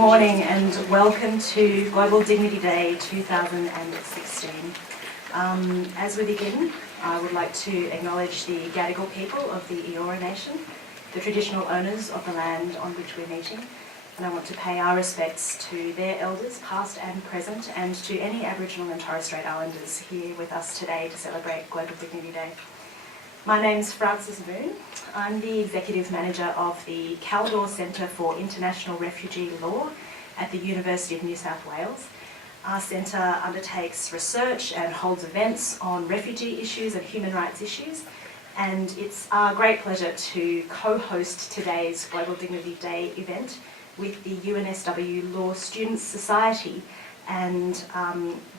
morning and welcome to Global Dignity Day 2016. As we begin, I would like to acknowledge the Gadigal people of the Eora Nation, the traditional owners of the land on which we're meeting, and I want to pay our respects to their elders, past and present, and to any Aboriginal and Torres Strait Islanders here with us today to celebrate Global Dignity Day. My name's Frances Moon. I'm the Executive Manager of the Caldor Centre for International Refugee Law at the University of New South Wales. Our centre undertakes research and holds events on refugee issues and human rights issues, and it's our great pleasure to co-host today's Global Dignity Day event with the UNSW Law Students Society and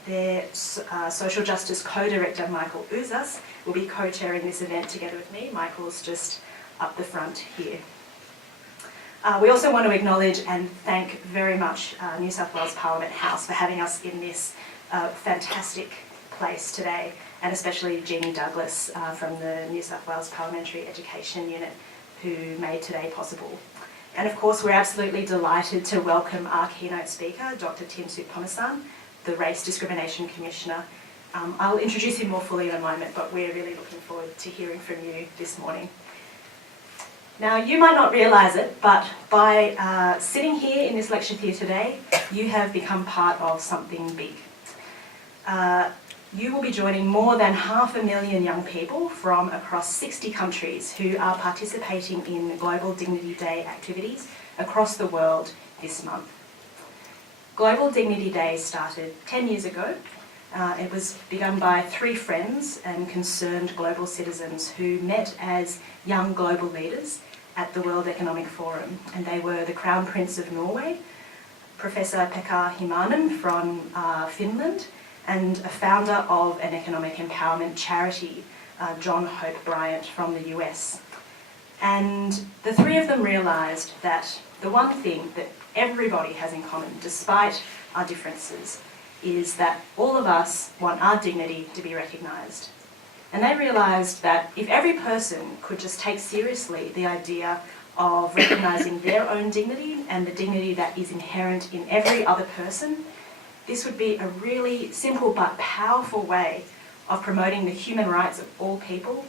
their Social Justice Co-Director Michael Ouzas will be co-chairing this event together with me. Michael's just up the front here. We also want to acknowledge and thank very much New South Wales Parliament House for having us in this fantastic place today, and especially Jeannie Douglas from the New South Wales Parliamentary Education Unit who made today possible. And of course, we're absolutely delighted to welcome our keynote speaker, Dr. Soutphommasane, the Race Discrimination Commissioner. I'll introduce him more fully in a moment, but we're really looking forward to hearing from you this morning. Now, you might not realise it, but by sitting here in this lecture theatre today, you have become part of something big. You will be joining more than 500,000 young people from across 60 countries who are participating in Global Dignity Day activities across the world this month. Global Dignity Day started 10 years ago. It was begun by 3 friends and concerned global citizens who met as young global leaders at the World Economic Forum, and they were the Crown Prince of Norway, Professor Pekka Himanen from Finland, and a founder of an economic empowerment charity, John Hope Bryant from the US. And the 3 of them realised that the one thing that everybody has in common, despite our differences, is that all of us want our dignity to be recognised. And they realised that if every person could just take seriously the idea of recognising their own dignity and the dignity that is inherent in every other person, this would be a really simple but powerful way of promoting the human rights of all people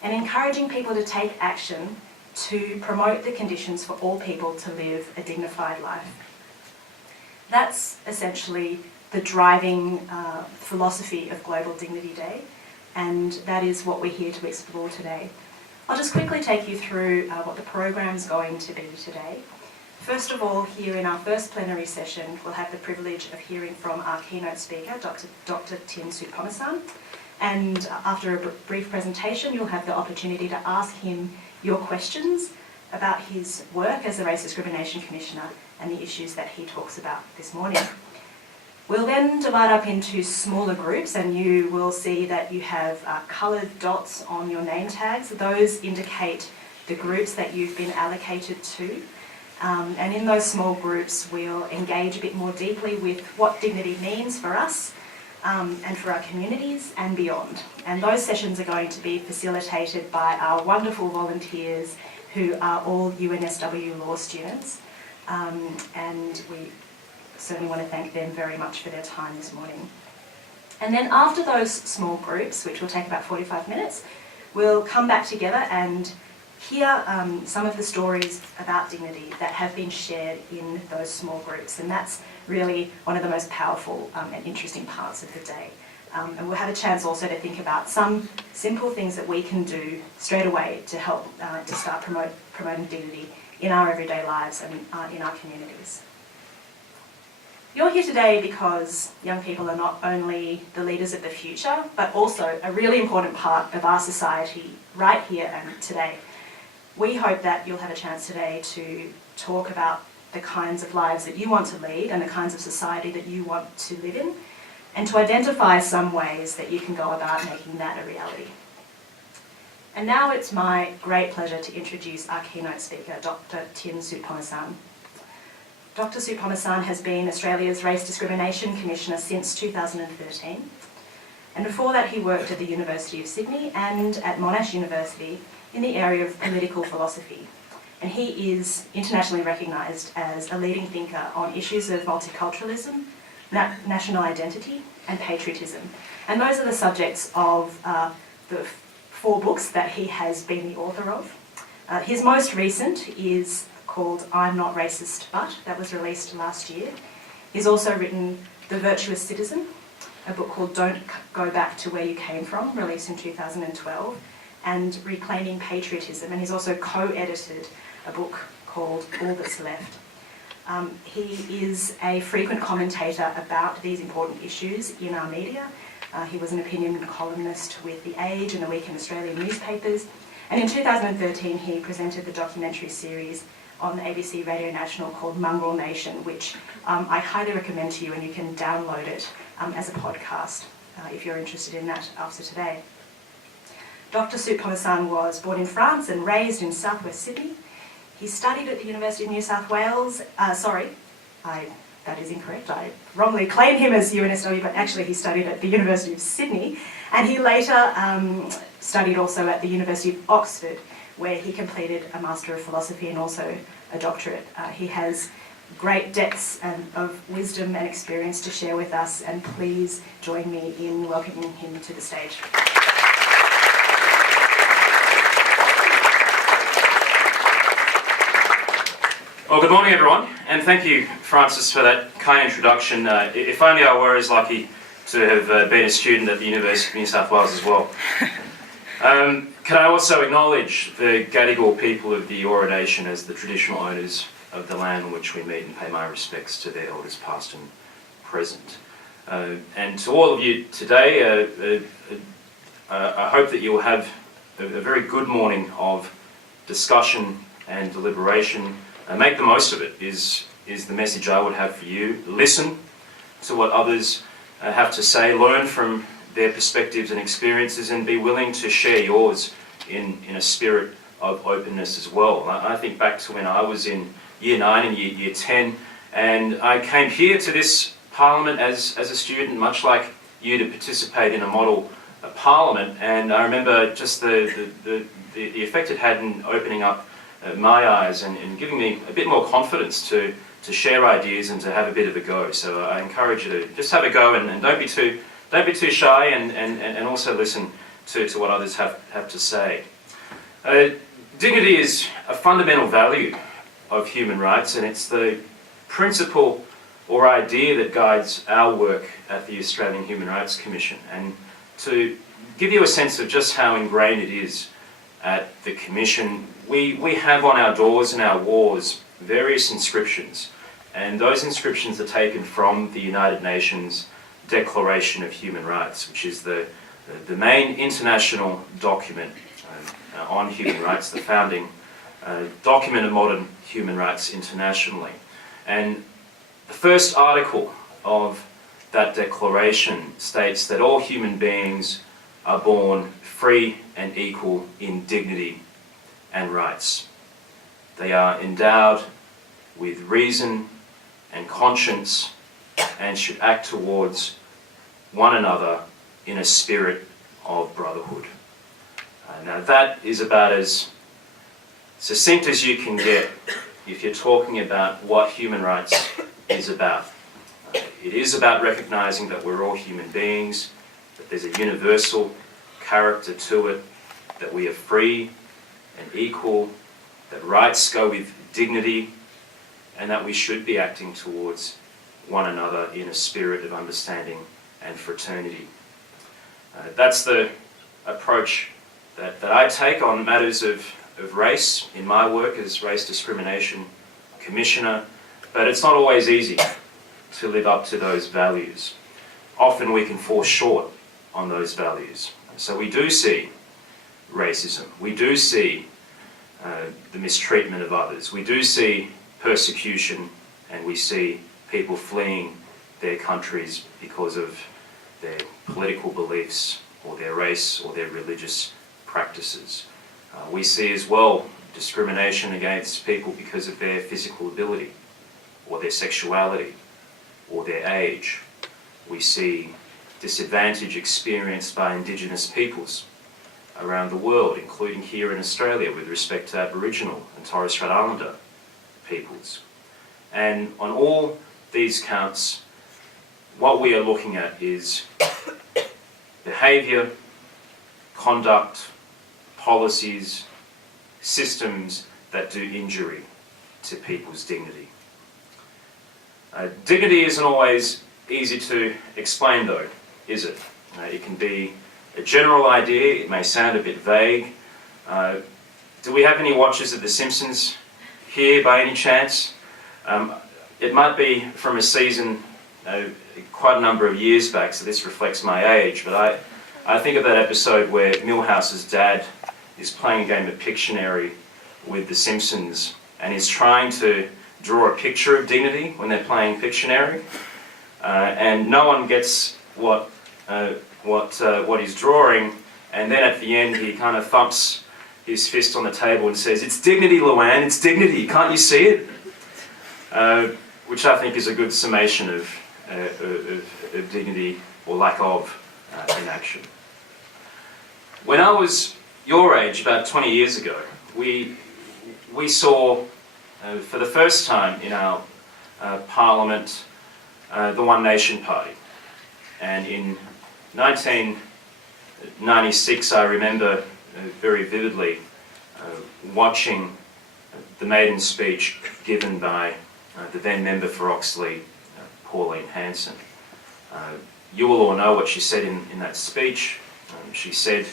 and encouraging people to take action to promote the conditions for all people to live a dignified life. That's essentially the driving philosophy of Global Dignity Day, and that is what we're here to explore today. I'll just quickly take you through what the program's going to be today. First of all, here in our first plenary session, we'll have the privilege of hearing from our keynote speaker, Dr. Soutphommasane, and after a brief presentation, you'll have the opportunity to ask him your questions about his work as the Race Discrimination Commissioner and the issues that he talks about this morning. We'll then divide up into smaller groups, and you will see that you have coloured dots on your name tags. Those indicate the groups that you've been allocated to. And in those small groups, we'll engage a bit more deeply with what dignity means for us and for our communities and beyond. And those sessions are going to be facilitated by our wonderful volunteers who are all UNSW law students. And we certainly want to thank them very much for their time this morning. And then after those small groups, which will take about 45 minutes, we'll come back together and hear some of the stories about dignity that have been shared in those small groups, and that's really one of the most powerful and interesting parts of the day. And we'll have a chance also to think about some simple things that we can do straight away to help to start promoting dignity in our everyday lives and in our communities. You're here today because young people are not only the leaders of the future, but also a really important part of our society right here and today. We hope that you'll have a chance today to talk about the kinds of lives that you want to lead and the kinds of society that you want to live in, and to identify some ways that you can go about making that a reality. And now it's my great pleasure to introduce our keynote speaker, Dr. Soutphommasane. Dr. Soutphommasane has been Australia's Race Discrimination Commissioner since 2013, and before that he worked at the University of Sydney and at Monash University in the area of political philosophy. and he is internationally recognised as a leading thinker on issues of multiculturalism, national identity and patriotism. And those are the subjects of the 4 books that he has been the author of. His most recent is called I'm Not Racist But, that was released last year. He's also written The Virtuous Citizen, a book called Don't Go Back to Where You Came From, released in 2012, and Reclaiming Patriotism, and he's also co-edited a book called All That's Left. He is a frequent commentator about these important issues in our media. He was an opinion columnist with The Age and the Week in Australian newspapers, and in 2013 he presented the documentary series on ABC Radio National called Mongrel Nation, which I highly recommend to you, and you can download it as a podcast if you're interested in that after today. Dr. Soutphommasane was born in France and raised in southwest Sydney. He studied at the University of New South Wales. That is incorrect. I wrongly claim him as UNSW, but actually he studied at the University of Sydney. And he later studied also at the University of Oxford, where he completed a Master of Philosophy and also a doctorate. He has great depths of wisdom and experience to share with us, and please join me in welcoming him to the stage. Well, good morning, everyone, and thank you, Francis, for that kind introduction. If only I were as lucky to have been a student at the University of New South Wales as well. Can I also acknowledge the Gadigal people of the Eora Nation as the traditional owners of the land on which we meet, and pay my respects to their elders past and present. And to all of you today, I hope that you'll have a very good morning of discussion and deliberation. Make the most of it is the message I would have for you. Listen to what others have to say, learn from their perspectives and experiences, and be willing to share yours in a spirit of openness as well. I think back to when I was in Year 9 and Year 10, and I came here to this Parliament as a student, much like you, to participate in a model Parliament, and I remember just the effect it had in opening up my eyes and giving me a bit more confidence to share ideas and to have a bit of a go. So I encourage you to just have a go, and don't be too shy, and also listen to what others have to say. Dignity is a fundamental value of human rights, and it's the principle or idea that guides our work at the Australian Human Rights Commission. And to give you a sense of just how ingrained it is at the Commission, we have on our doors and our walls various inscriptions, and those inscriptions are taken from the United Nations Declaration of Human Rights, which is the main international document on human rights, the founding document of modern human rights internationally. And the first article of that declaration states that all human beings are born free and equal in dignity and rights. They are endowed with reason and conscience and should act towards one another in a spirit of brotherhood. Now that is about as succinct as you can get if you're talking about what human rights is about. It is about recognizing that we're all human beings, that there's a universal character to it, that we are free and equal, that rights go with dignity, and that we should be acting towards one another in a spirit of understanding and fraternity. That's the approach that I take on matters of race in my work as Race Discrimination Commissioner, but it's not always easy to live up to those values. Often we can fall short on those values. So we do see racism, we do see the mistreatment of others, we do see persecution, and we see people fleeing their countries because of their political beliefs or their race or their religious practices. We see as well discrimination against people because of their physical ability or their sexuality or their age. We see disadvantage experienced by Indigenous peoples around the world, including here in Australia with respect to Aboriginal and Torres Strait Islander peoples. And on all these counts, what we are looking at is behaviour, conduct, policies, systems that do injury to people's dignity. Dignity isn't always easy to explain though, is it? It can be a general idea, it may sound a bit vague. Do we have any watchers of The Simpsons here by any chance? It might be from a season quite a number of years back, so this reflects my age, but I think of that episode where Milhouse's dad is playing a game of Pictionary with The Simpsons and is trying to draw a picture of dignity when they're playing Pictionary, and no one gets what he's drawing, and then at the end he kind of thumps his fist on the table and says, "It's dignity, Luann, it's dignity, can't you see it?" Which I think is a good summation of dignity, or lack of, in action. When I was your age, about 20 years ago, we saw for the first time in our parliament the One Nation Party. And in 1996, I remember very vividly watching the maiden speech given by the then member for Oxley, Pauline Hanson. You will all know what she said in that speech. She said,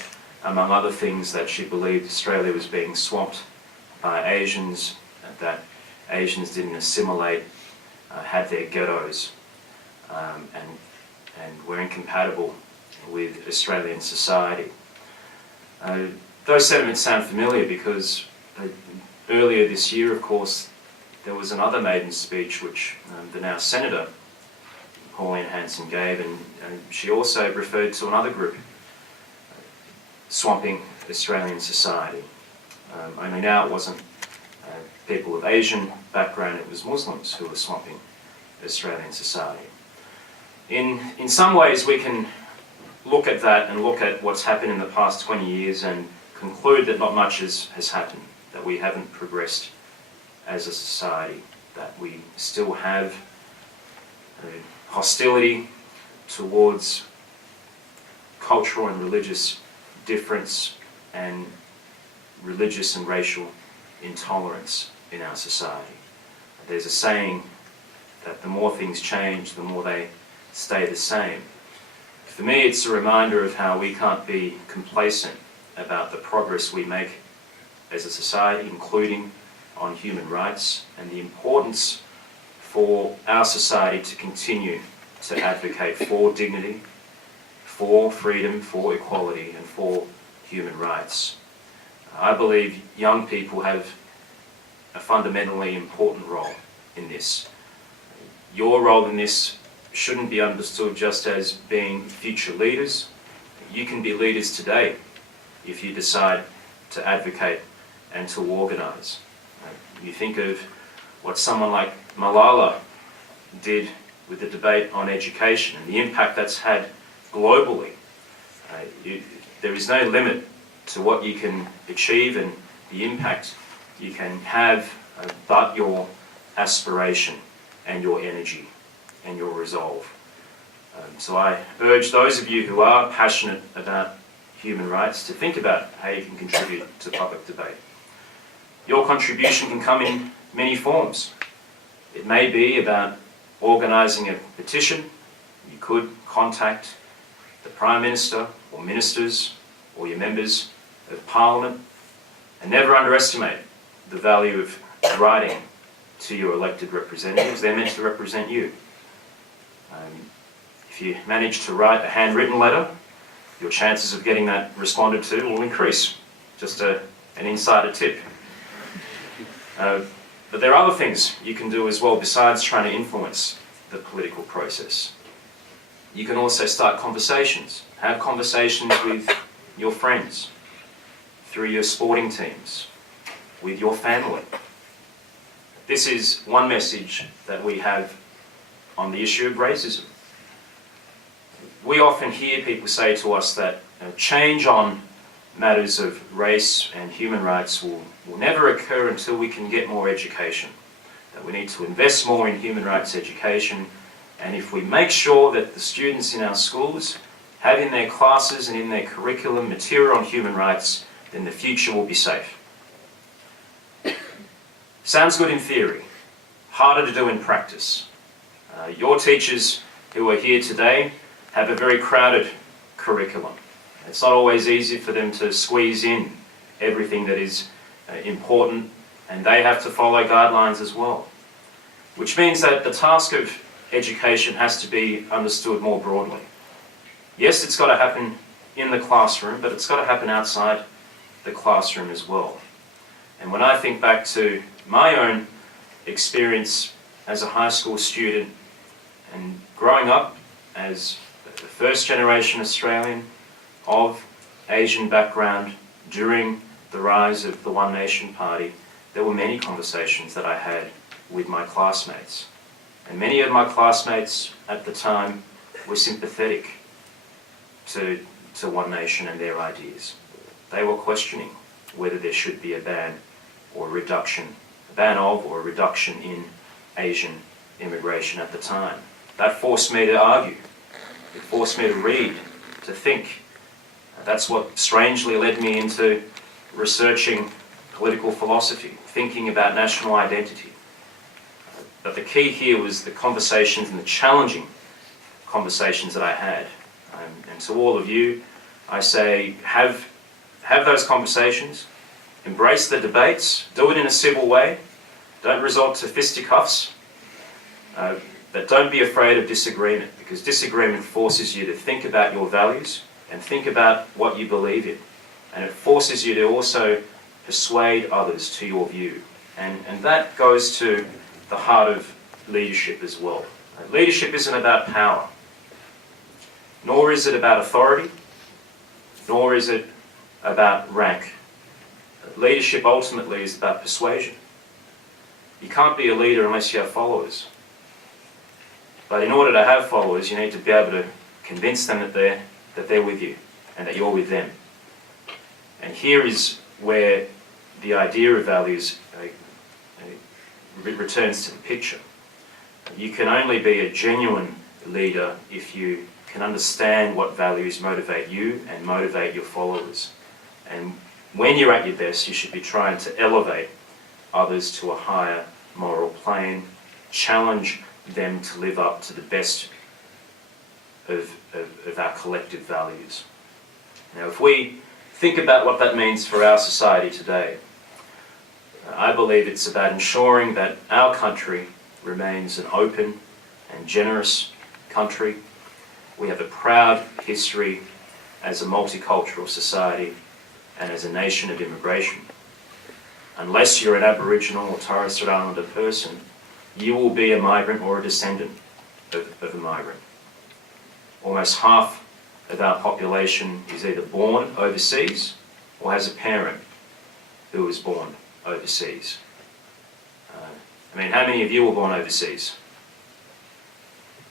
among other things, that she believed Australia was being swamped by Asians, that Asians didn't assimilate, had their ghettos, and were incompatible with Australian society. Those sentiments sound familiar because earlier this year, of course, there was another maiden speech which the now Senator Pauline Hanson gave, and she also referred to another group swamping Australian society. Only now it wasn't people of Asian background, it was Muslims who were swamping Australian society. In some ways we can look at that and look at what's happened in the past 20 years and conclude that not much has happened, that we haven't progressed as a society, that we still have hostility towards cultural and religious difference and religious and racial intolerance in our society. There's a saying that the more things change, the more they stay the same. For me, it's a reminder of how we can't be complacent about the progress we make as a society, including on human rights, and the importance for our society to continue to advocate for dignity, for freedom, for equality, and for human rights. I believe young people have a fundamentally important role in this. Your role in this shouldn't be understood just as being future leaders. You can be leaders today if you decide to advocate and to organise. You think of what someone like Malala did with the debate on education and the impact that's had globally. There is no limit to what you can achieve and the impact you can have, but your aspiration and your energy and your resolve. So I urge those of you who are passionate about human rights to think about how you can contribute to public debate. Your contribution can come in many forms. It may be about organising a petition. You could contact the Prime Minister or ministers or your members of Parliament, and never underestimate the value of writing to your elected representatives. They're meant to represent you. If you manage to write a handwritten letter, your chances of getting that responded to will increase. Just an insider tip. But there are other things you can do as well besides trying to influence the political process. You can also start conversations. Have conversations with your friends, through your sporting teams, with your family. This is one message that we have on the issue of racism. We often hear people say to us that change on matters of race and human rights will never occur until we can get more education. That we need to invest more in human rights education, and if we make sure that the students in our schools have in their classes and in their curriculum material on human rights, then the future will be safe. Sounds good in theory, harder to do in practice. Your teachers who are here today have a very crowded curriculum. It's not always easy for them to squeeze in everything that is important, and they have to follow guidelines as well. Which means that the task of education has to be understood more broadly. Yes, it's got to happen in the classroom, but it's got to happen outside the classroom as well. And when I think back to my own experience as a high school student and growing up as the first generation Australian of Asian background during the rise of the One Nation Party, there were many conversations that I had with my classmates. And many of my classmates at the time were sympathetic to One Nation and their ideas. They were questioning whether there should be a ban or reduction, a ban of or a reduction in Asian immigration at the time. That forced me to argue. It forced me to read, to think. That's what strangely led me into researching political philosophy, thinking about national identity. But the key here was the conversations and the challenging conversations that I had. And to all of you, I say, have those conversations, embrace the debates, do it in a civil way, don't resort to fisticuffs, but don't be afraid of disagreement, because disagreement forces you to think about your values and think about what you believe in. And it forces you to also persuade others to your view. And that goes to the heart of leadership as well. Leadership isn't about power, nor is it about authority, nor is it about rank. Leadership ultimately is about persuasion. You can't be a leader unless you have followers. But in order to have followers, you need to be able to convince them that they're with you and that you're with them. And here is where the idea of values returns to the picture. You can only be a genuine leader if you can understand what values motivate you and motivate your followers. And when you're at your best, you should be trying to elevate others to a higher moral plane, challenge them to live up to the best of our collective values. Now, if we think about what that means for our society today, I believe it's about ensuring that our country remains an open and generous country. We have a proud history as a multicultural society and as a nation of immigration. Unless you're an Aboriginal or Torres Strait Islander person, you will be a migrant or a descendant of a migrant. Almost half of our population is either born overseas or has a parent who was born overseas. How many of you were born overseas?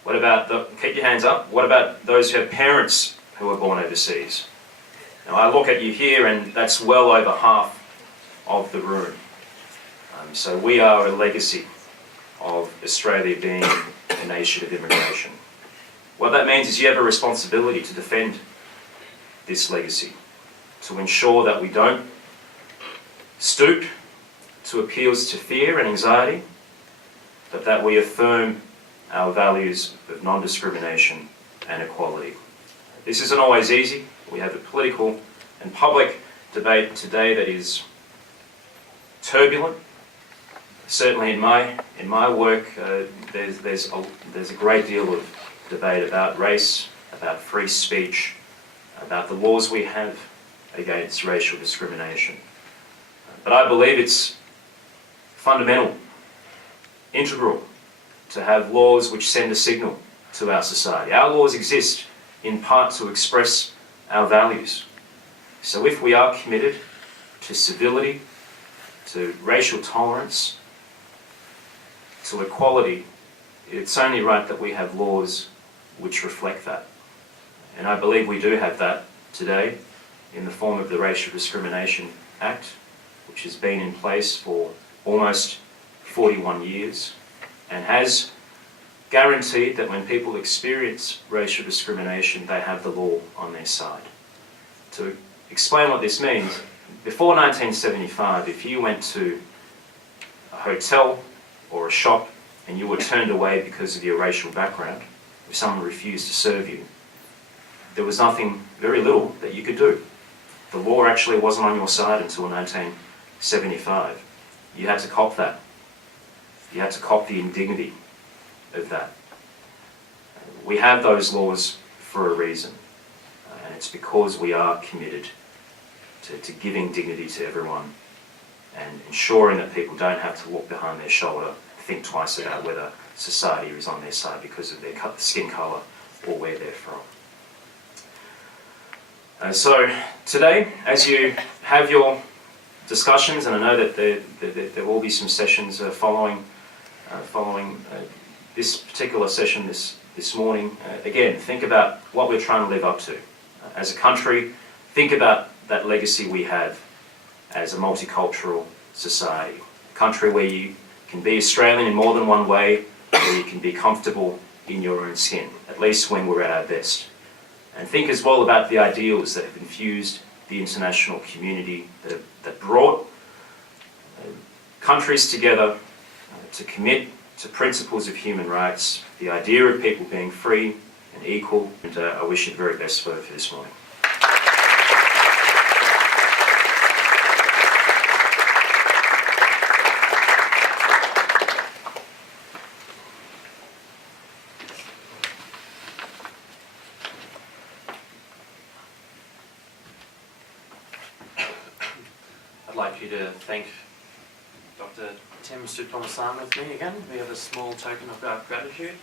What about, keep your hands up, what about those who have parents who were born overseas? Now I look at you here and that's well over half of the room. So we are a legacy of Australia being a nation of immigration. What that means is you have a responsibility to defend this legacy, to ensure that we don't stoop to appeals to fear and anxiety, but that we affirm our values of non-discrimination and equality. This isn't always easy. We have a political and public debate today that is turbulent. Certainly in my work, there's a great deal of debate about race, about free speech, about the laws we have against racial discrimination. But I believe it's fundamental, integral, to have laws which send a signal to our society. Our laws exist in part to express our values. So if we are committed to civility, to racial tolerance, to equality, it's only right that we have laws which reflect that. And I believe we do have that today in the form of the Racial Discrimination Act, which has been in place for almost 41 years and has guaranteed that when people experience racial discrimination, they have the law on their side. To explain what this means, before 1975, if you went to a hotel or a shop and you were turned away because of your racial background, if someone refused to serve you, there was nothing, very little, that you could do. The law actually wasn't on your side until 1975. You had to cop that. You had to cop the indignity of that. We have those laws for a reason, and it's because we are committed to giving dignity to everyone and ensuring that people don't have to look behind their shoulder, think twice about whether society is on their side because of their skin colour or where they're from. So today, as you have your discussions, and I know that there will be some sessions following this particular session this morning, again, think about what we're trying to live up to. As a country, think about that legacy we have as a multicultural society. A country where you can be Australian in more than one way, where you can be comfortable in your own skin, at least when we're at our best. And think as well about the ideals that have infused the international community, that brought countries together to commit to principles of human rights, the idea of people being free and equal, and I wish you the very best for this morning. I'd like you to thank Dr. Tim Soutphommasane with me again. We have a small token of our gratitude.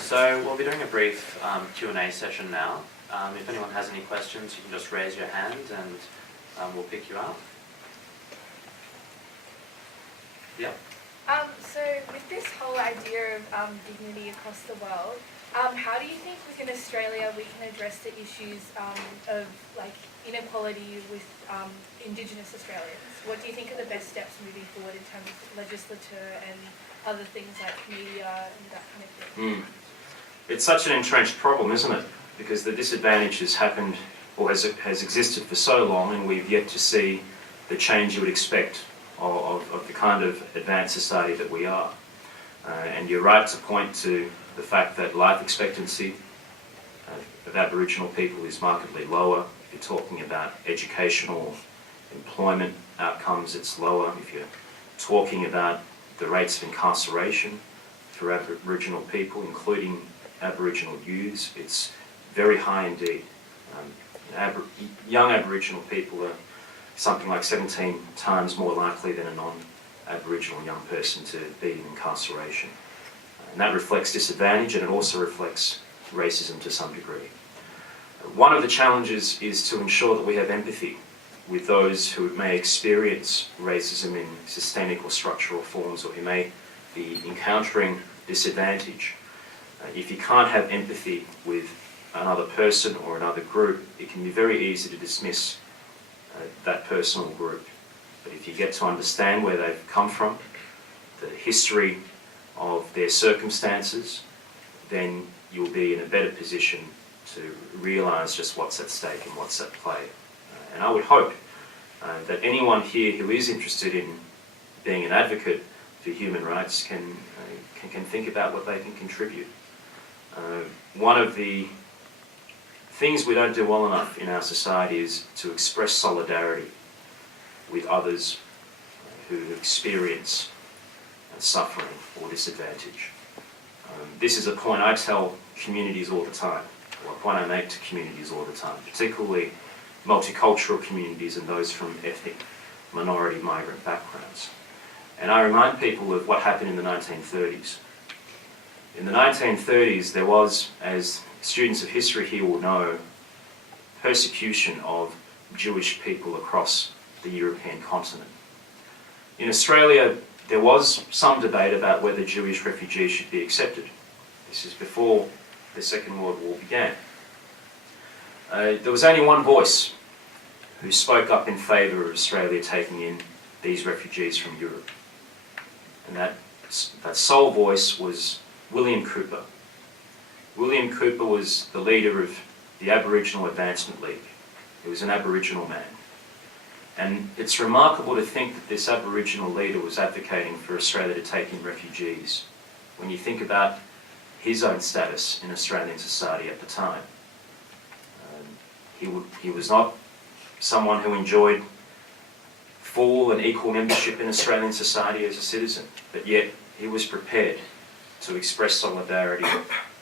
So we'll be doing a brief Q&A session now. If anyone has any questions, you can just raise your hand and we'll pick you up. Yep. So with this whole idea of dignity across the world, how do you think within Australia we can address the issues of like inequality with Indigenous Australians? What do you think are the best steps moving forward in terms of legislature and other things like media and that kind of thing? It's such an entrenched problem, isn't it? Because the disadvantage has happened, or has existed for so long, and we've yet to see the change you would expect of the kind of advanced society that we are. And you're right to point to the fact that life expectancy of Aboriginal people is markedly lower. If you're talking about educational employment outcomes, it's lower. If you're talking about the rates of incarceration for Aboriginal people, including Aboriginal youths, it's very high indeed. Young Aboriginal people are something like 17 times more likely than a non-Aboriginal young person to be in incarceration. And that reflects disadvantage, and it also reflects racism to some degree. One of the challenges is to ensure that we have empathy with those who may experience racism in systemic or structural forms, or who may be encountering disadvantage. If you can't have empathy with another person or another group, it can be very easy to dismiss that personal group. But if you get to understand where they've come from, the history of their circumstances, then you'll be in a better position to realise just what's at stake and what's at play. And I would hope that anyone here who is interested in being an advocate for human rights can think about what they can contribute. One of the things we don't do well enough in our society is to express solidarity with others who experience suffering or disadvantage. This is a point I tell communities all the time, or a point I make to communities all the time, particularly multicultural communities and those from ethnic minority migrant backgrounds. And I remind people of what happened in the 1930s. In the 1930s, there was, as students of history here will know, persecution of Jewish people across the European continent. In Australia, there was some debate about whether Jewish refugees should be accepted. This is before the Second World War began. There was only one voice who spoke up in favour of Australia taking in these refugees from Europe. And that sole voice was William Cooper. William Cooper was the leader of the Aboriginal Advancement League. He was an Aboriginal man. And it's remarkable to think that this Aboriginal leader was advocating for Australia to take in refugees when you think about his own status in Australian society at the time. He was not someone who enjoyed full and equal membership in Australian society as a citizen, but yet he was prepared to express solidarity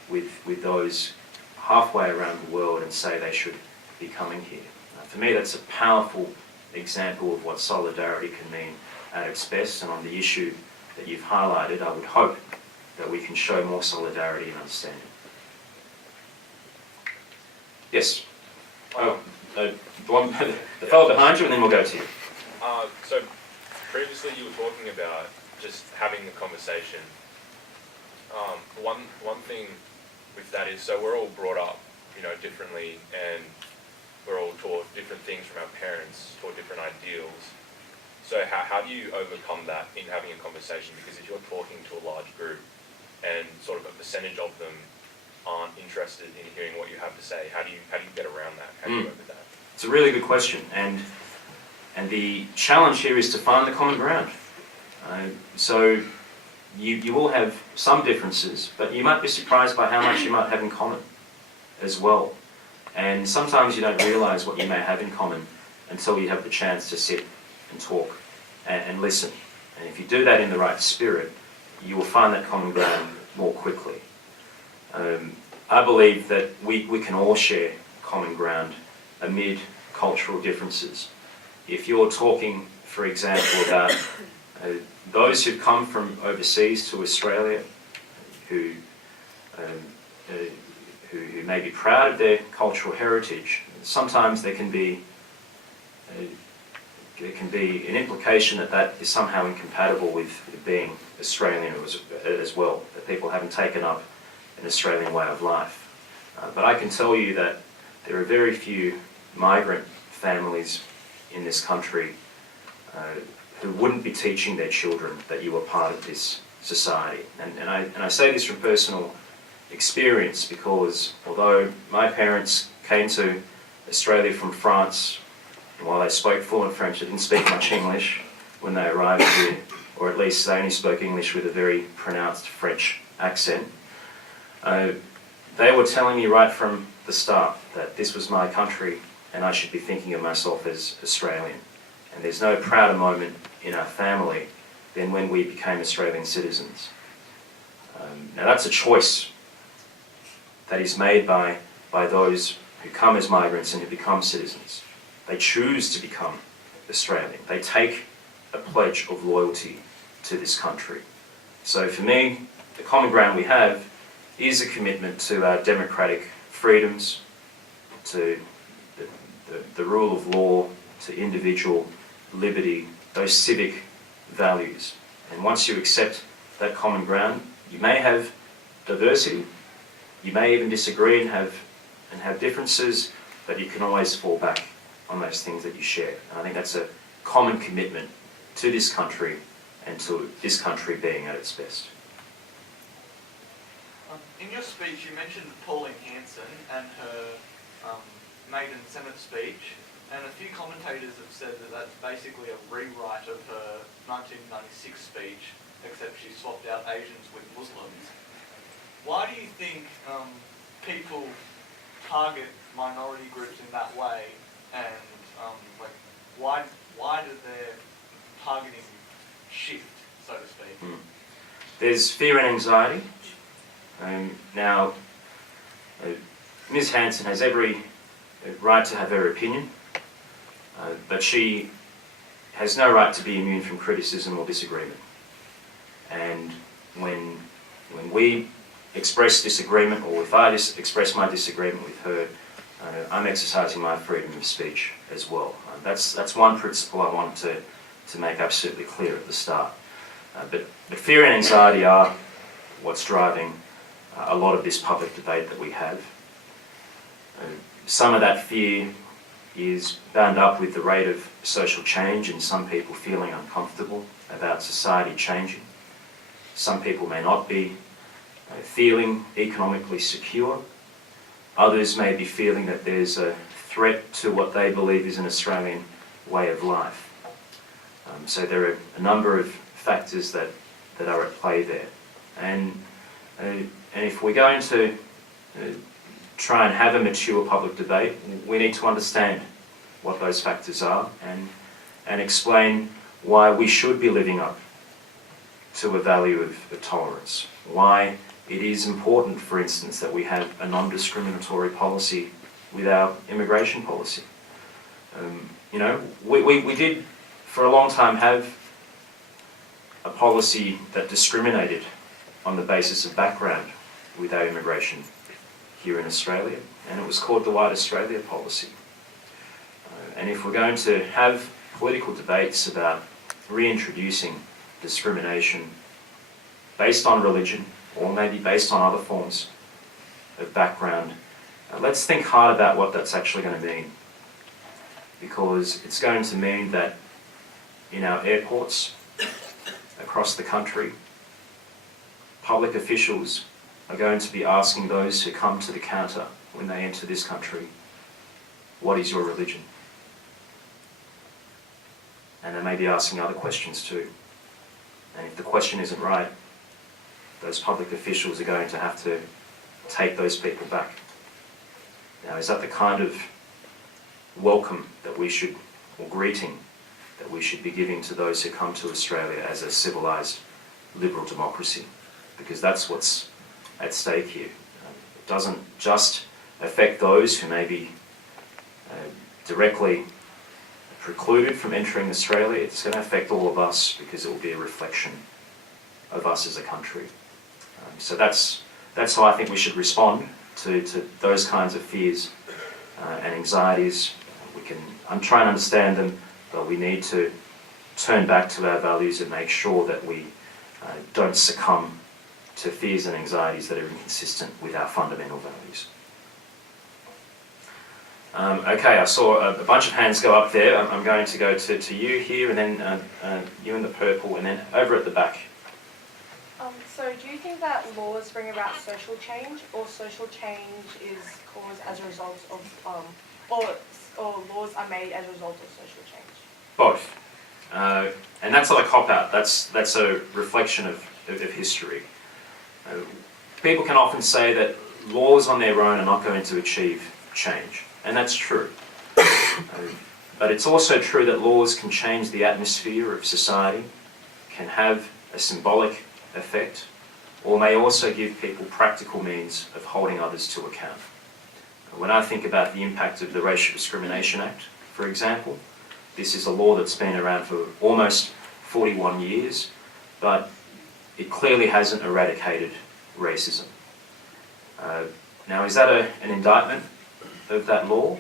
with those halfway around the world and say they should be coming here. For me, that's a powerful example of what solidarity can mean at its best, and on the issue that you've highlighted, I would hope that we can show more solidarity and understanding. Yes? The fellow behind you, and then we'll go to you. So previously you were talking about just having the conversation. One thing with that is, so we're all brought up, differently, and we're all taught different things from our parents, taught different ideals. So how do you overcome that in having a conversation? Because if you're talking to a large group and sort of a percentage of them aren't interested in hearing what you have to say, how do you get around that? How do you work with that? It's a really good question, and the challenge here is to find the common ground. So you will have some differences, but you might be surprised by how much you might have in common as well. And sometimes you don't realise what you may have in common until you have the chance to sit and talk and listen. And if you do that in the right spirit, you will find that common ground more quickly. I believe that we can all share common ground amid cultural differences. If you're talking, for example, about those who've come from overseas to Australia, who may be proud of their cultural heritage, sometimes there can be an implication that is somehow incompatible with being Australian as well, that people haven't taken up an Australian way of life. But I can tell you that there are very few migrant families in this country who wouldn't be teaching their children that you are part of this society. And I say this from personal experience, because although my parents came to Australia from France, and while they spoke fluent French, they didn't speak much English when they arrived here, or at least they only spoke English with a very pronounced French accent. They were telling me right from the start that this was my country and I should be thinking of myself as Australian. And there's no prouder moment in our family than when we became Australian citizens. Now that's a choice that is made by those who come as migrants and who become citizens. They choose to become Australian. They take a pledge of loyalty to this country. So for me, the common ground we have is a commitment to our democratic freedoms, to the rule of law, to individual liberty, those civic values. And once you accept that common ground, you may have diversity, you may even disagree and have differences, but you can always fall back on those things that you share. And I think that's a common commitment to this country and to this country being at its best. In your speech, you mentioned Pauline Hanson and her maiden Senate speech, and a few commentators have said that that's basically a rewrite of her 1996 speech, except she swapped out Asians with Muslims. Why do you think people target minority groups in that way, and why does their targeting shift, so to speak? There's fear and anxiety. Now, Ms. Hanson has every right to have her opinion, but she has no right to be immune from criticism or disagreement. And when we express disagreement, or if I express my disagreement with her, I'm exercising my freedom of speech as well. That's one principle I want to make absolutely clear at the start. But fear and anxiety are what's driving a lot of this public debate that we have. Some of that fear is bound up with the rate of social change and some people feeling uncomfortable about society changing. Some people may not be feeling economically secure. Others may be feeling that there's a threat to what they believe is an Australian way of life. So there are a number of factors that are at play there. And if we're going to try and have a mature public debate, we need to understand what those factors are and explain why we should be living up to a value of tolerance. Why it is important, for instance, that we have a non-discriminatory policy with our immigration policy. We did for a long time have a policy that discriminated on the basis of background with our immigration here in Australia, and it was called the White Australia policy. And if we're going to have political debates about reintroducing discrimination based on religion, or maybe based on other forms of background, let's think hard about what that's actually going to mean. Because it's going to mean that in our airports across the country, public officials are going to be asking those who come to the counter when they enter this country, what is your religion? And they may be asking other questions too. And if the question isn't right, those public officials are going to have to take those people back. Now, is that the kind of welcome that we should, or greeting, that we should be giving to those who come to Australia as a civilised liberal democracy? Because that's what's at stake here. It doesn't just affect those who may be directly precluded from entering Australia. It's going to affect all of us because it will be a reflection of us as a country. So that's how I think we should respond to those kinds of fears and anxieties. I'm trying to understand them, but we need to turn back to our values and make sure that we don't succumb to fears and anxieties that are inconsistent with our fundamental values. Okay, I saw a bunch of hands go up there. I'm going to go to you here, and then you in the purple, and then over at the back. So do you think that laws bring about social change, or social change is caused as a result of, or laws are made as a result of social change? Both. And that's not a cop-out. That's a reflection of history. People can often say that laws on their own are not going to achieve change. And that's true. But it's also true that laws can change the atmosphere of society, can have a symbolic effect, or may also give people practical means of holding others to account. When I think about the impact of the Racial Discrimination Act, for example, this is a law that's been around for almost 41 years, but it clearly hasn't eradicated racism. Now, is that an indictment of that law?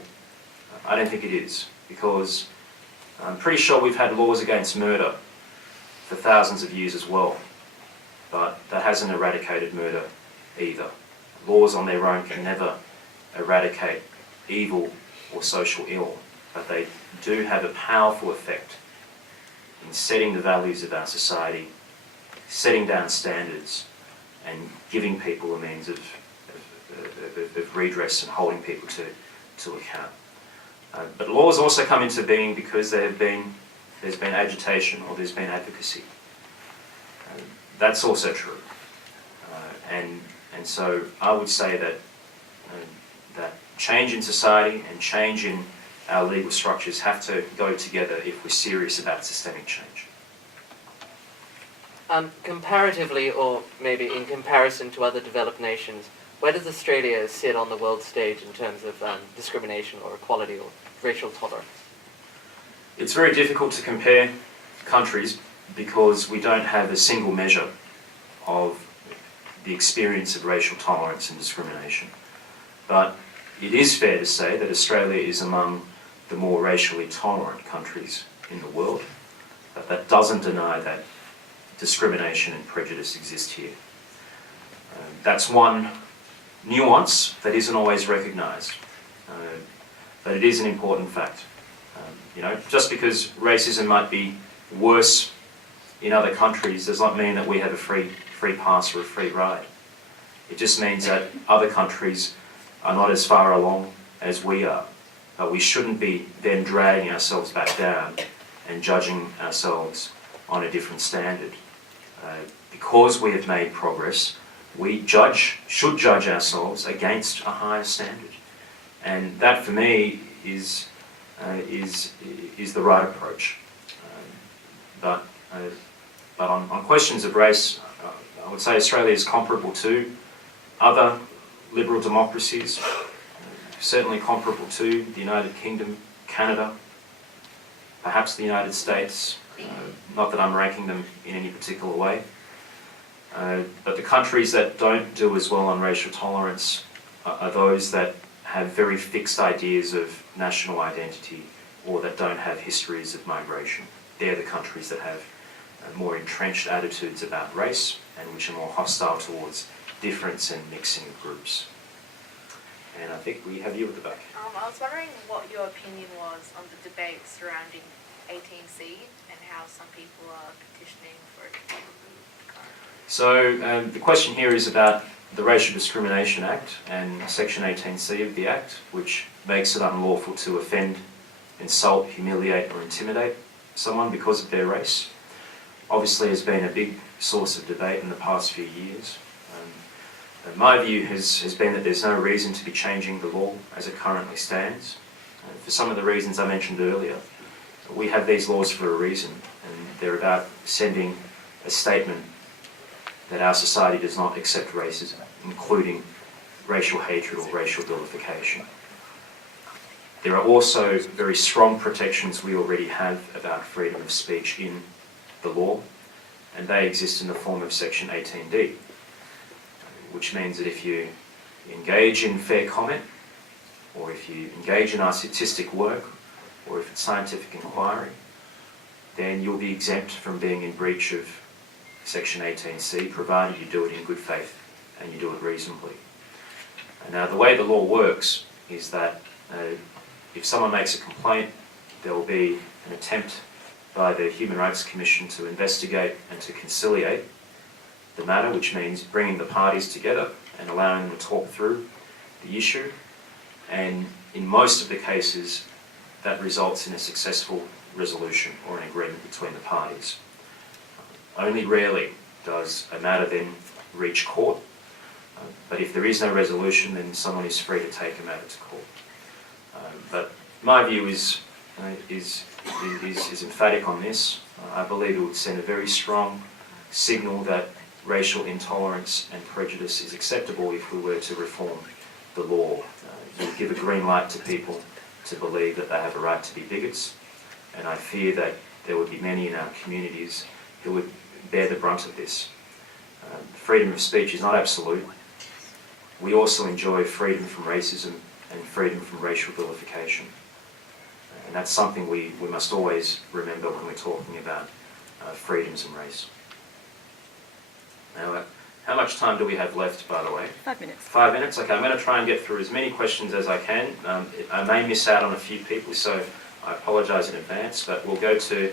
I don't think it is, because I'm pretty sure we've had laws against murder for thousands of years as well, but that hasn't eradicated murder either. Laws on their own can never eradicate evil or social ill, but they do have a powerful effect in setting the values of our society, setting down standards, and giving people a means of redress and holding people to account. But laws also come into being because there's been agitation or there's been advocacy. That's also true. And so I would say that that change in society and change in our legal structures have to go together if we're serious about systemic change. Comparatively, or maybe in comparison to other developed nations, where does Australia sit on the world stage in terms of discrimination or equality or racial tolerance? It's very difficult to compare countries because we don't have a single measure of the experience of racial tolerance and discrimination. But it is fair to say that Australia is among the more racially tolerant countries in the world, but that doesn't deny that discrimination and prejudice exist here. That's one nuance that isn't always recognised, but it is an important fact. Just because racism might be worse in other countries does not mean that we have a free pass or a free ride. It just means that other countries are not as far along as we are. But we shouldn't be then dragging ourselves back down and judging ourselves on a different standard. Because we have made progress, we should judge ourselves against a higher standard. And that for me is the right approach. But on questions of race, I would say Australia is comparable to other liberal democracies, certainly comparable to the United Kingdom, Canada, perhaps the United States, not that I'm ranking them in any particular way. But the countries that don't do as well on racial tolerance are those that have very fixed ideas of national identity or that don't have histories of migration. They're the countries that have more entrenched attitudes about race and which are more hostile towards difference and mixing of groups. And I think we have you at the back. I was wondering what your opinion was on the debate surrounding 18C and how some people are petitioning for it to be removed. So the question here is about the Racial Discrimination Act and Section 18C of the Act, which makes it unlawful to offend, insult, humiliate or intimidate someone because of their race. Obviously has been a big source of debate in the past few years. My view has been that there's no reason to be changing the law as it currently stands. For some of the reasons I mentioned earlier, we have these laws for a reason, and they're about sending a statement that our society does not accept racism, including racial hatred or racial vilification. There are also very strong protections we already have about freedom of speech in the law, and they exist in the form of Section 18D, which means that if you engage in fair comment, or if you engage in artistic work, or if it's scientific inquiry, then you'll be exempt from being in breach of Section 18C, provided you do it in good faith and you do it reasonably. Now, the way the law works is that if someone makes a complaint, there will be an attempt by the Human Rights Commission to investigate and to conciliate the matter, which means bringing the parties together and allowing them to talk through the issue. And in most of the cases, that results in a successful resolution or an agreement between the parties. Only rarely does a matter then reach court, but if there is no resolution, then someone is free to take a matter to court. But my view is emphatic on this. I believe it would send a very strong signal that racial intolerance and prejudice is acceptable if we were to reform the law. It would give a green light to people to believe that they have a right to be bigots, and I fear that there would be many in our communities who would bear the brunt of this. Freedom of speech is not absolute. We also enjoy freedom from racism and freedom from racial vilification. And that's something we must always remember when we're talking about freedoms and race. Now, how much time do we have left, by the way? 5 minutes. 5 minutes? Okay, I'm going to try and get through as many questions as I can. I may miss out on a few people, so I apologise in advance, but we'll go to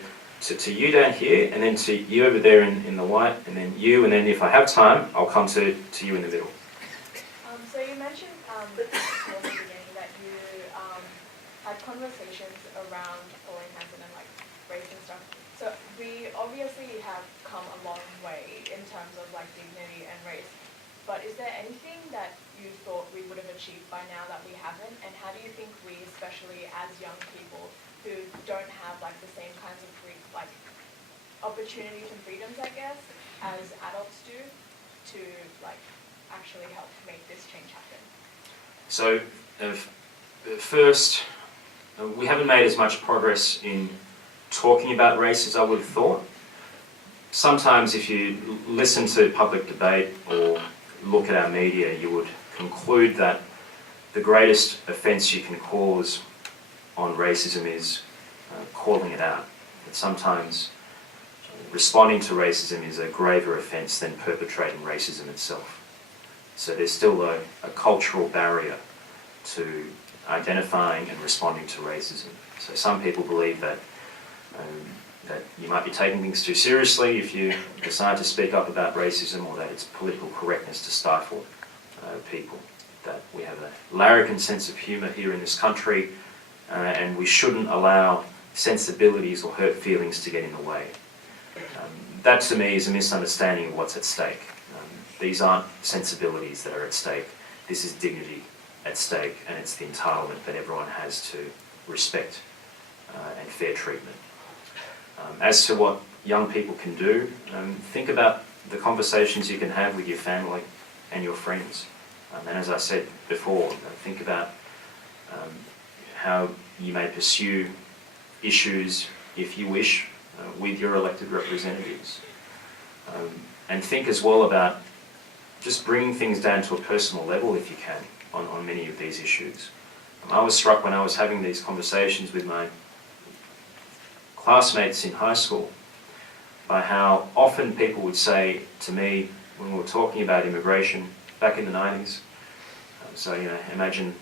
you down here, and then to you over there in the white, and then you, and then if I have time, I'll come to you in the middle. So you mentioned before the beginning that you had conversations around Pauline Hanson and like race and stuff. So we obviously have come a long way in terms of like dignity and race. But is there anything that you thought we would have achieved by now that we haven't? And how do you think we, especially as young people who don't have like the same kinds of opportunities and freedoms, I guess, as adults do, to like actually help make this change happen? So, first, we haven't made as much progress in talking about race as I would have thought. Sometimes if you listen to public debate or look at our media, you would conclude that the greatest offence you can cause on racism is calling it out. That sometimes responding to racism is a graver offence than perpetrating racism itself. So there's still a cultural barrier to identifying and responding to racism. So some people believe that you might be taking things too seriously if you decide to speak up about racism, or that it's political correctness to stifle people. That we have a larrikin sense of humour here in this country, and we shouldn't allow sensibilities or hurt feelings to get in the way. That to me is a misunderstanding of what's at stake. These aren't sensibilities that are at stake. This is dignity at stake, and it's the entitlement that everyone has to respect and fair treatment. As to what young people can do, think about the conversations you can have with your family and your friends. And as I said before, think about how you may pursue issues, if you wish, with your elected representatives. And think as well about just bringing things down to a personal level, if you can, on many of these issues. I was struck when I was having these conversations with my classmates in high school by how often people would say to me when we were talking about immigration back in the 90s. So, imagine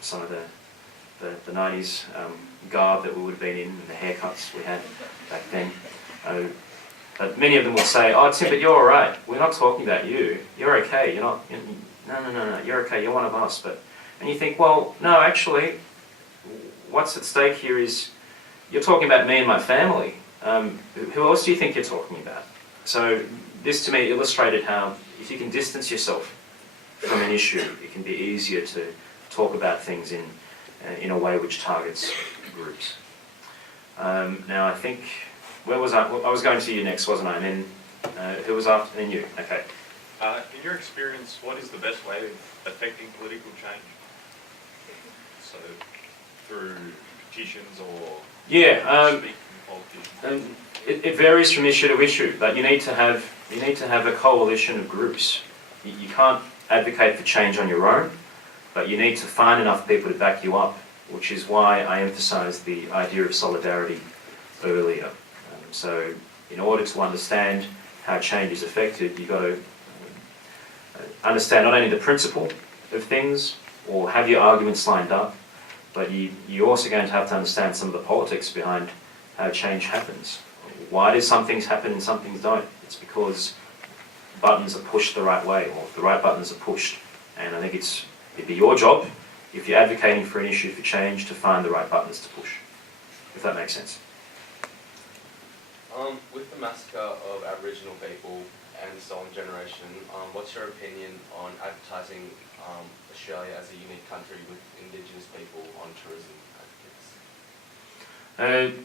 some of the 90s garb that we would have been in and the haircuts we had back then. But many of them will say, "Oh, Tim, but you're all right. We're not talking about you. You're okay. You're not. No. You're okay. You're one of us." And you think, well, no, actually, what's at stake here is you're talking about me and my family. Who else do you think you're talking about? So this to me illustrated how if you can distance yourself from an issue, it can be easier to talk about things in a way which targets groups. Now I think, where was I? I was going to you next, wasn't I? And then who was after? Then you. Okay. In your experience, what is the best way of affecting political change? So through petitions or speaking to politicians? It varies from issue to issue, but you need to have a coalition of groups. You can't advocate for change on your own, but you need to find enough people to back you up, which is why I emphasised the idea of solidarity earlier. So in order to understand how change is affected, you've got to understand not only the principle of things or have your arguments lined up, but you're also going to have to understand some of the politics behind how change happens. Why do some things happen and some things don't? It's because buttons are pushed the right way, or the right buttons are pushed. And I think it'd be your job, if you're advocating for an issue for change, to find the right buttons to push, if that makes sense. With the massacre of Aboriginal people and the stolen generation, what's your opinion on advertising Australia as a unique country with Indigenous people on tourism advocates?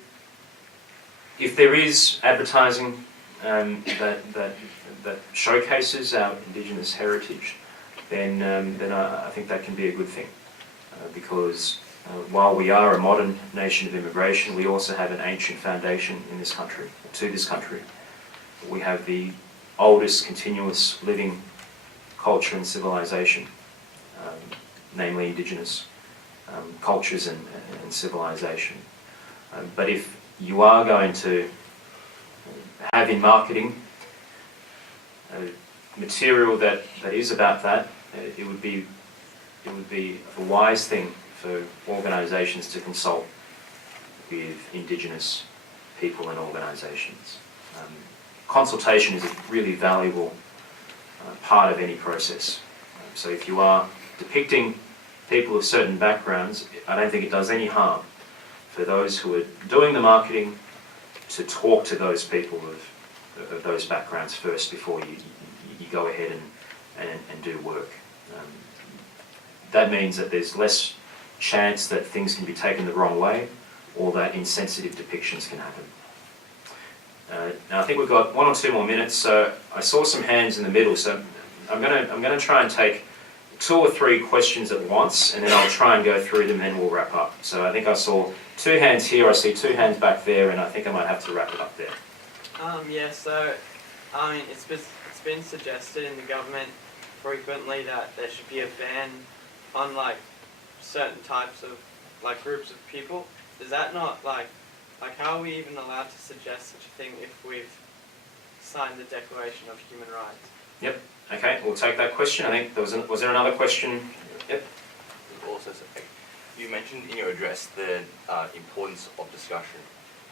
If there is advertising that showcases our Indigenous heritage, then I think that can be a good thing, because while we are a modern nation of immigration, we also have an ancient foundation in this country, to this country. We have the oldest continuous living culture and civilization, namely Indigenous cultures and civilization. But if you are going to have in marketing material that is about that, it would be a wise thing for organisations to consult with Indigenous people and organisations. Consultation is a really valuable part of any process. So if you are depicting people of certain backgrounds, I don't think it does any harm for those who are doing the marketing to talk to those people of those backgrounds first before you go ahead and do work. That means that there's less chance that things can be taken the wrong way, or that insensitive depictions can happen. Now I think we've got 1 or 2 more minutes, so I saw some hands in the middle, so I'm going to try and take 2 or 3 questions at once, and then I'll try and go through them, and then we'll wrap up. So I think I saw 2 hands here, I see 2 hands back there, and I think I might have to wrap it up there. Yeah, so I mean, it's been suggested in the government frequently that there should be a ban on like certain types of like groups of people. Is that not like how are we even allowed to suggest such a thing if we've signed the Declaration of Human Rights. Yep. Okay, we'll take that question. I think was there another question? Yep. Also, you mentioned in your address the importance of discussion.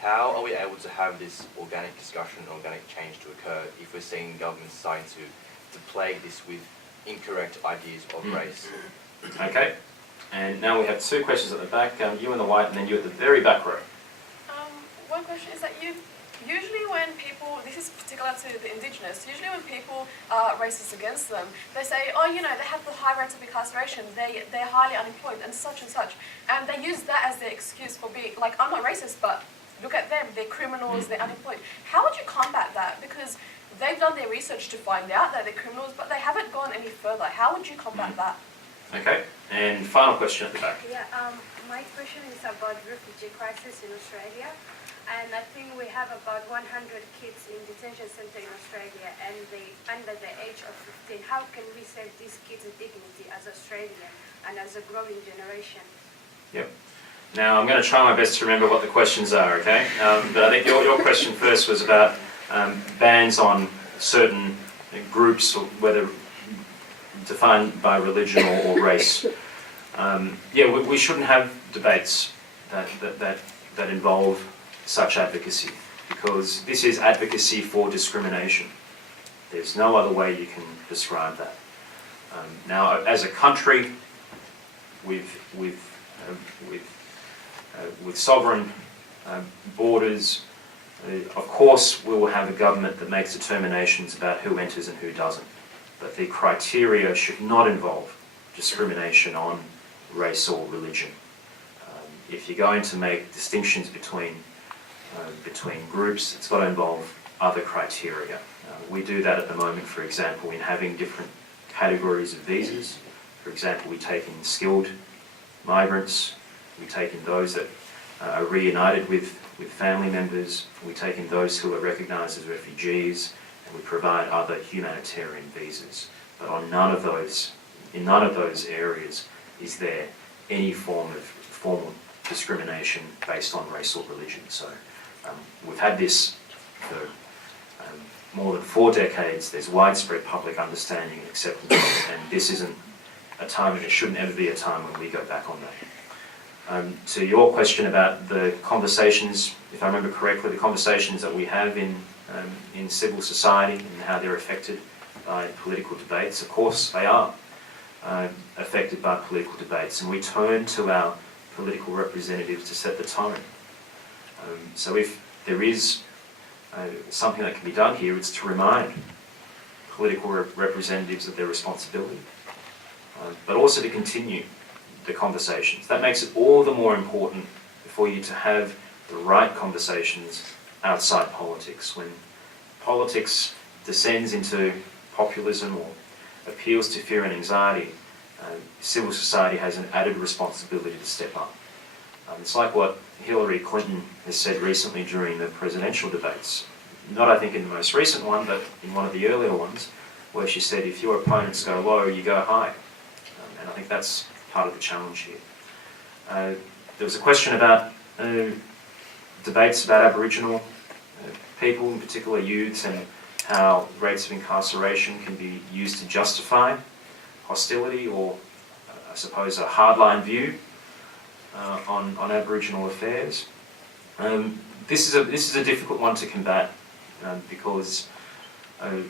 How are we able to have this organic discussion, organic change to occur if we're seeing governments starting to plague this with incorrect ideas of race? Okay. And now we have two questions at the back. You in the white, and then you at the very back row. One question is that usually when people, this is particular to the Indigenous, usually when people are racist against them, they say, oh, you know, they have the high rates of incarceration, they're highly unemployed and such, and they use that as their excuse for being, like, I'm not racist, but look at them, they're criminals, they're unemployed. How would you combat that? Because they've done their research to find out that they're criminals, but they haven't gone any further. How would you combat that? Okay. And final question at the back. Yeah, my question is about refugee crisis in Australia. And I think we have about 100 kids in detention center in Australia, and they under the age of 15. How can we save these kids' dignity as Australian and as a growing generation? Yep. Now I'm going to try my best to remember what the questions are, okay? But I think your question first was about bans on certain groups, or whether defined by religion or race. Yeah, we shouldn't have debates that involve such advocacy, because this is advocacy for discrimination. There's no other way you can describe that. Now, as a country, with sovereign borders, of course we will have a government that makes determinations about who enters and who doesn't. But the criteria should not involve discrimination on race or religion. If you're going to make distinctions between groups, it's got to involve other criteria. We do that at the moment, for example, in having different categories of visas. For example, we take in skilled migrants, we take in those that are reunited with family members, we take in those who are recognised as refugees, and we provide other humanitarian visas. But in none of those areas is there any form of formal discrimination based on race or religion. So we've had this for more than 4 decades. There's widespread public understanding and acceptance of it, and this isn't a time, and it shouldn't ever be a time when we go back on that. To your question about the conversations, if I remember correctly, the conversations that we have in civil society and how they're affected by political debates, of course they are affected by political debates, and we turn to our political representatives to set the tone. So if there is something that can be done here, it's to remind political representatives of their responsibility, but also to continue the conversations. That makes it all the more important for you to have the right conversations outside politics. When politics descends into populism or appeals to fear and anxiety, civil society has an added responsibility to step up. It's like what Hillary Clinton has said recently during the presidential debates. Not, I think, in the most recent one, but in one of the earlier ones, where she said, if your opponents go low, you go high. And I think that's part of the challenge here. There was a question about debates about Aboriginal people, in particular youths, and how rates of incarceration can be used to justify hostility or, I suppose, a hardline view on Aboriginal affairs. This is a difficult one to combat because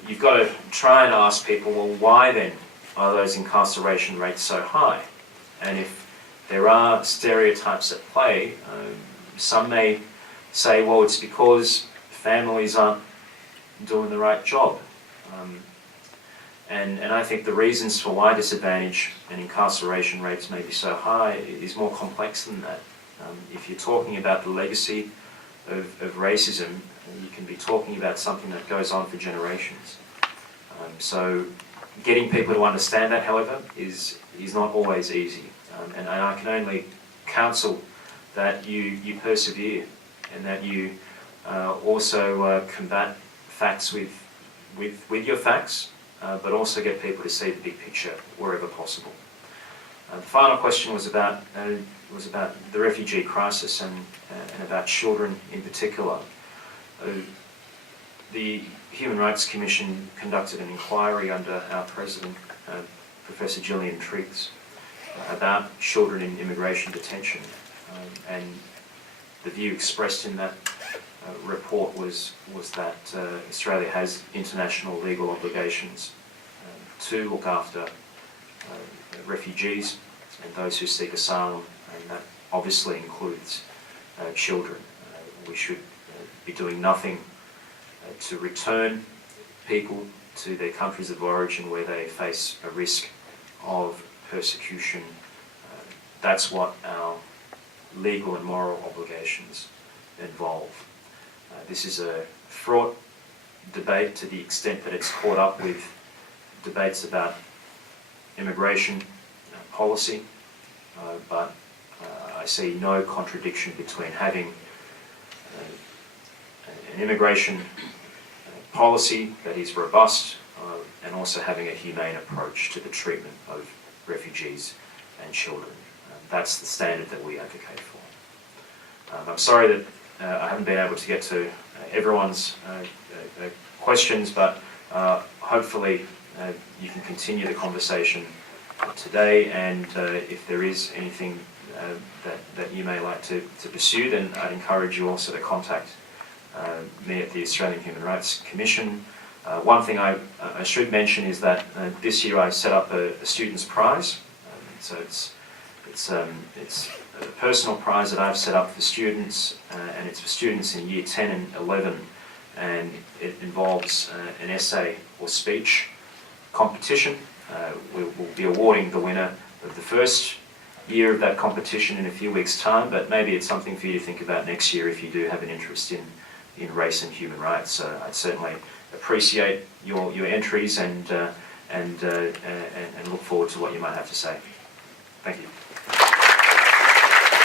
you've got to try and ask people, well, why then are those incarceration rates so high? And if there are stereotypes at play, some may say, well, it's because families aren't doing the right job. And I think the reasons for why disadvantage and incarceration rates may be so high is more complex than that. If you're talking about the legacy of racism, you can be talking about something that goes on for generations. So getting people to understand that, however, is not always easy. And I can only counsel that you persevere and that you also combat facts with your facts, but also get people to see the big picture wherever possible. The final question was about the refugee crisis and about children in particular. the Human Rights Commission conducted an inquiry under our President, Professor Gillian Triggs, about children in immigration detention. And the view expressed in that report was that Australia has international legal obligations to look after refugees and those who seek asylum, and that obviously includes children. We should be doing nothing to return people to their countries of origin where they face a risk of persecution. That's what our legal and moral obligations involve. This is a fraught debate to the extent that it's caught up with debates about immigration policy, but I see no contradiction between having an immigration policy that is robust and also having a humane approach to the treatment of refugees and children. That's the standard that we advocate for. I'm sorry that I haven't been able to get to everyone's questions, but hopefully you can continue the conversation today, and if there is anything that you may like to pursue, then I'd encourage you also to contact me at the Australian Human Rights Commission. One thing I should mention is that this year I set up a student's prize. So it's a personal prize that I've set up for students, and it's for students in year 10 and 11, and it involves an essay or speech competition. We'll be awarding the winner of the first year of that competition in a few weeks' time, but maybe it's something for you to think about next year if you do have an interest in race and human rights. So I'd certainly appreciate your entries and look forward to what you might have to say. Thank you.